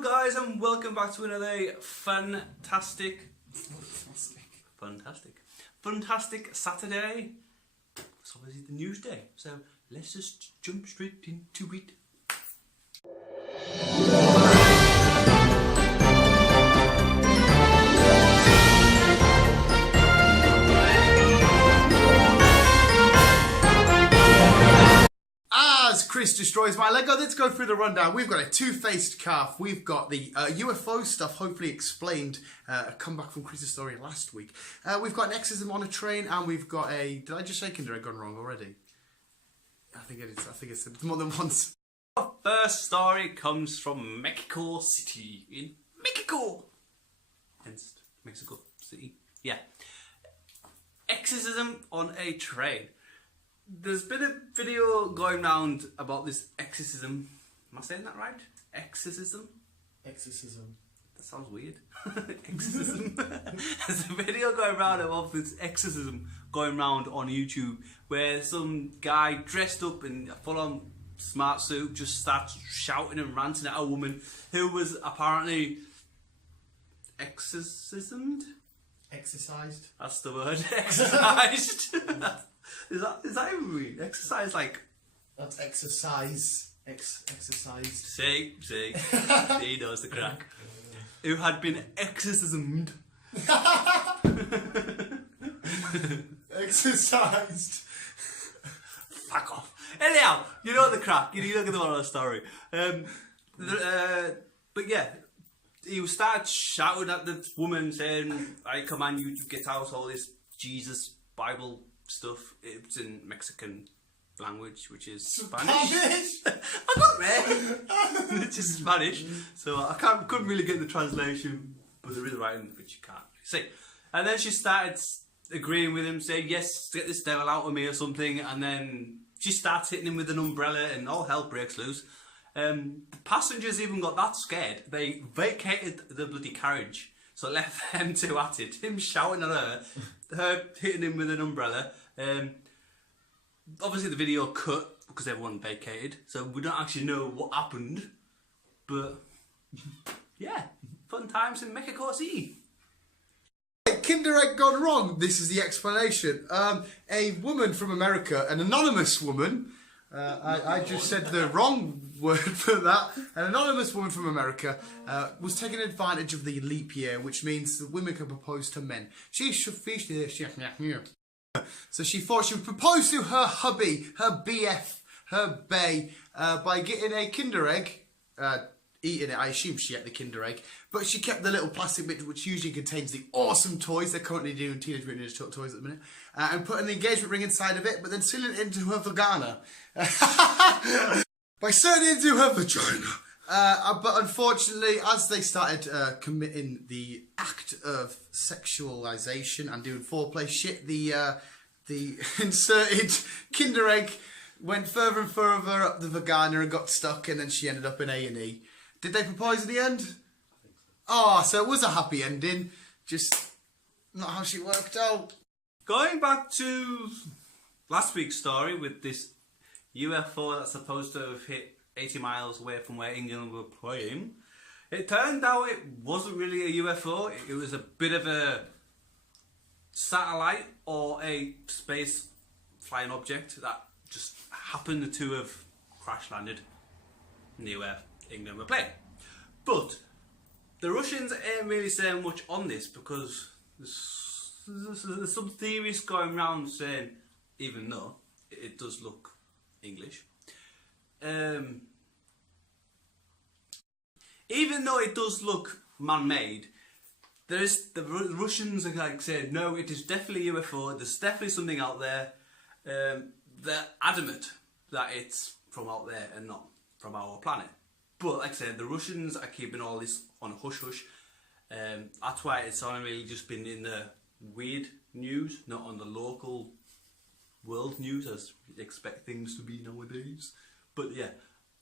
Hello guys and welcome back to another fantastic Saturday. It's obviously the news day, so let's just jump straight into it. As Chris destroys my Lego, let's go through the rundown. We've got a two-faced calf. We've got the UFO stuff, hopefully explained. A comeback from Chris's story last week. We've got an exorcism on a train, and we've got a... Did I just say Kinder Egg gone wrong already? I think it's more than once. Our first story comes from Mexico City in Mexico. Hence, Mexico City. Yeah. Exorcism on a train. There's been a video going around about this exorcism. Am I saying that right? Exorcism? Exorcism. That sounds weird. Exorcism. There's a video going around about this exorcism going around on YouTube where some guy dressed up in a full-on smart suit just starts shouting and ranting at a woman who was apparently exorcismed? Exercised? That's the word. Exorcised. Is that even mean? Exercise like... That's exercise. Exercised. See, he knows the crack. Who had been exorcismed. Exercised. Fuck off. Anyhow, you know the crack. You look at the moral of the story. But yeah, he started shouting at the woman saying, I command you to get out all this Jesus Bible stuff. It's in Mexican language, which is Spanish. I got there. It's just Spanish, so I couldn't really get the translation, but there is a writing which you can't see. And then she started agreeing with him, saying, "Yes, get this devil out of me" or something. And then she starts hitting him with an umbrella, and all hell breaks loose. The passengers even got that scared. They vacated the bloody carriage. So it left them two at it. Him shouting at her hitting him with an umbrella. Obviously the video cut because everyone vacated, so we don't actually know what happened. But yeah, fun times in Mexico City. Kinder Egg gone wrong. This is the explanation. A woman from America, an anonymous woman. I just said the wrong word for that. An anonymous woman from America was taking advantage of the leap year, which means that women can propose to men. So she thought she would propose to her hubby, her BF, her bae, by getting a Kinder Egg, eating it. I assume she ate the Kinder Egg, but she kept the little plastic bit which usually contains the awesome toys. They're currently doing Teenage Mutant Ninja Turtles toys at the minute, and put an engagement ring inside of it, but then sealing it into her vagina. By sewing it into her vagina. But unfortunately, as they started committing the act of sexualization and doing foreplay shit, the inserted Kinder Egg went further and further up the vagina and got stuck, and then she ended up in A&E. Did they propose in the end? I think so. Oh, so it was a happy ending, just not how she worked out. Going back to last week's story with this UFO that's supposed to have hit 80 miles away from where England were playing, it turned out it wasn't really a UFO. It was a bit of a satellite or a space flying object that just happened to have crash landed near where England were playing. But the Russians ain't really saying much on this because there's some theories going around saying, even though it does look English, even though it does look man-made, the Russians are like saying, no, it is definitely a UFO, there's definitely something out there. They're adamant that it's from out there and not from our planet. But like I said, the Russians are keeping all this on a hush-hush. That's why it's only really just been in the weird news, not on the local world news as you expect things to be nowadays. But yeah,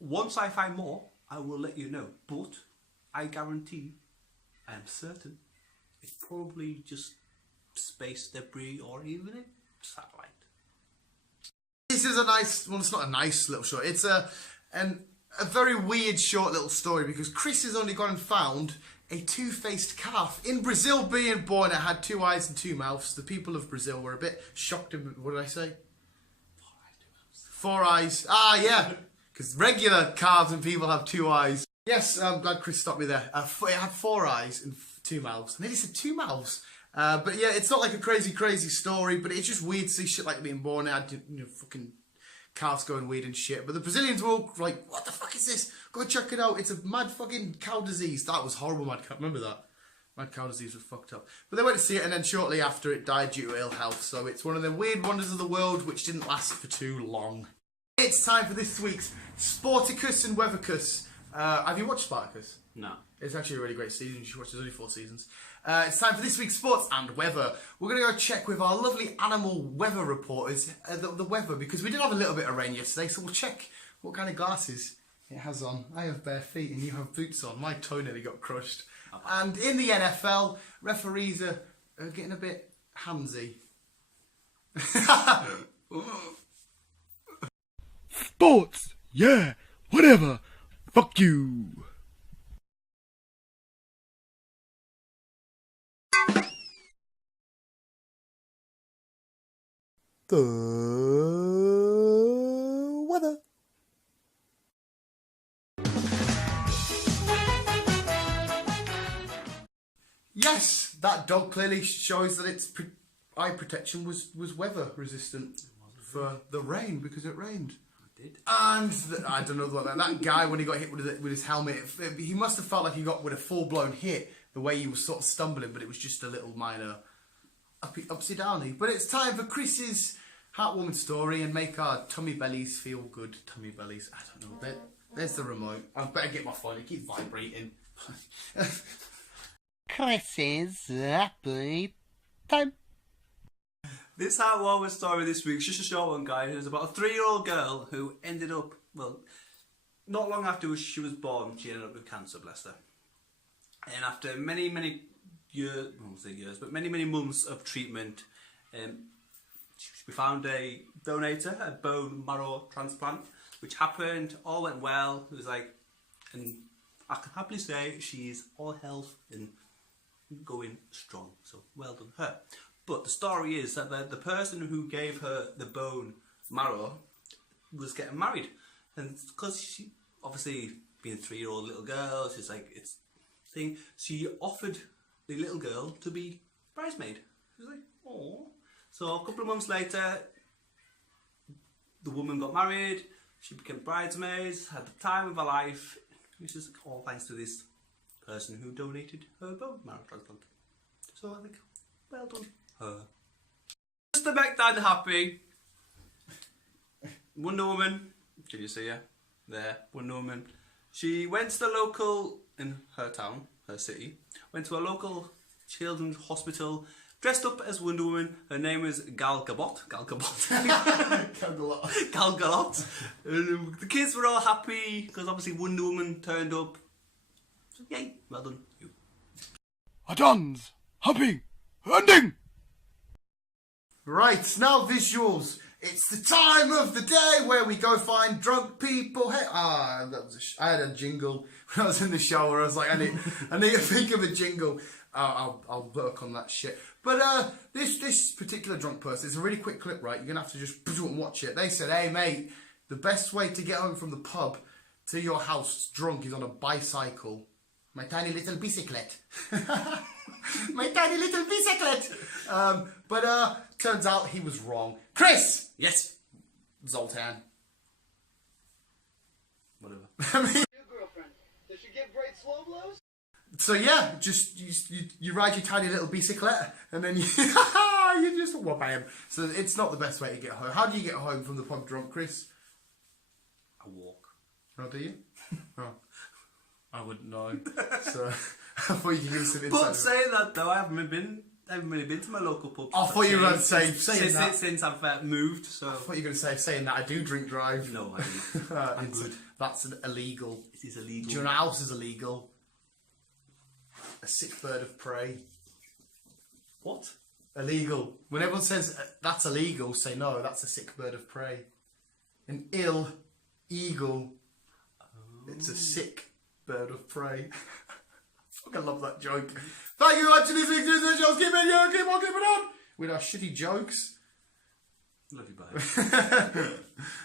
once I find more, I will let you know. But I guarantee, I am certain, it's probably just space debris or even a satellite. This is a nice, well, it's not a nice little shot. It's an a very weird short little story because Chris has only gone and found a two-faced calf. In Brazil being born, it had 2 eyes and 2 mouths. The people of Brazil were a bit shocked. What did I say? 4 eyes. Ah, yeah. Because regular calves and people have 2 eyes. Yes, I'm glad Chris stopped me there. It had 4 eyes and 2 mouths. I nearly said 2 mouths. But yeah, it's not like a crazy story, but it's just weird to see shit like being born. It had, fucking calves going weird and shit. But the Brazilians were all like, what the fuck is this? Go check it out. It's a mad fucking cow disease. That was horrible, mad cow. Remember that? Mad cow disease was fucked up. But they went to see it, and then shortly after it died due to ill health. So it's one of the weird wonders of the world which didn't last for too long. It's time for this week's Sporticus and Weathercus. Have you watched Spartacus? No. It's actually a really great season. You should watch it. There's only 4 seasons. It's time for this week's sports and weather. We're going to go check with our lovely animal weather reporters the weather, because we did have a little bit of rain yesterday, so we'll check what kind of glasses it has on. I have bare feet and you have boots on. My toe nearly got crushed. And in the NFL, referees are getting a bit handsy. Sports, yeah, whatever. Fuck you. The weather. Yes, that dog clearly shows that its eye protection was weather resistant for the rain, because it rained. It did. And I don't know what that guy, when he got hit with his helmet, he must have felt like he got with a full blown hit. The way he was sort of stumbling, but it was just a little minor upsy downy. But it's time for Chris's heartwarming story and make our tummy bellies feel good. Tummy bellies. I don't know. There's the remote. I better get my phone. It keeps vibrating. Chris's happy time. This heartwarming story this week is just a short one, guys. It was about a 3-year-old girl who ended up, well, not long after she was born, she ended up with cancer, bless her. And after many years, I won't say years, but many months of treatment, we found a donator, a bone marrow transplant, which happened, all went well. It was like, and I can happily say she's all health and going strong. So well done her. But the story is that the person who gave her the bone marrow was getting married, and because she obviously being a 3-year-old little girl, she's like it's thing. She offered the little girl to be bridesmaid. She was like, oh. So a couple of months later, the woman got married. She became bridesmaids, had the time of her life. Which is all thanks to this person who donated her bone marrow transplant. So I think, well done, her. Just to make Dad happy, Wonder Woman, can you see her? There, Wonder Woman. She went to the local, in her town, her city, went to a local children's hospital, dressed up as Wonder Woman. Her name is Gal Gadot. Gal Gadot. And the kids were all happy because obviously Wonder Woman turned up. So, yay, well done, you. Adons, happy, ending. Right, now visuals. It's the time of the day where we go find drunk people. Hey, that was I had a jingle when I was in the shower. I was like, I need to think of a jingle. I'll work on that shit. But this particular drunk person, it's a really quick clip, right? You're gonna have to just watch it. They said, hey mate, the best way to get home from the pub to your house drunk is on a bicycle. My tiny little bicyclette. My tiny little bicyclette. But turns out he was wrong. Chris! Yes. Zoltan. Whatever. Your girlfriend, does she give great slow blows? So yeah, just you ride your tiny little bicyclette and then you just whoop him. So it's not the best way to get home. How do you get home from the pub drunk, Chris? I walk. Oh, do you? Oh, I wouldn't know. So I thought you could give us some insight. But saying that though, I haven't really been to my local pub. I thought you were going to say since I've moved. So I thought you were going to say saying that I do drink drive. No, I don't. I'm good. That's illegal. It is illegal. Do you know what else is illegal? A sick bird of prey. What? Illegal. When everyone says that's illegal, say no, that's a sick bird of prey. An ill eagle. It's a sick bird of prey. Fucking love that joke. Thank you for watching this week's news shows. Keep on, with our shitty jokes. Love you, bye.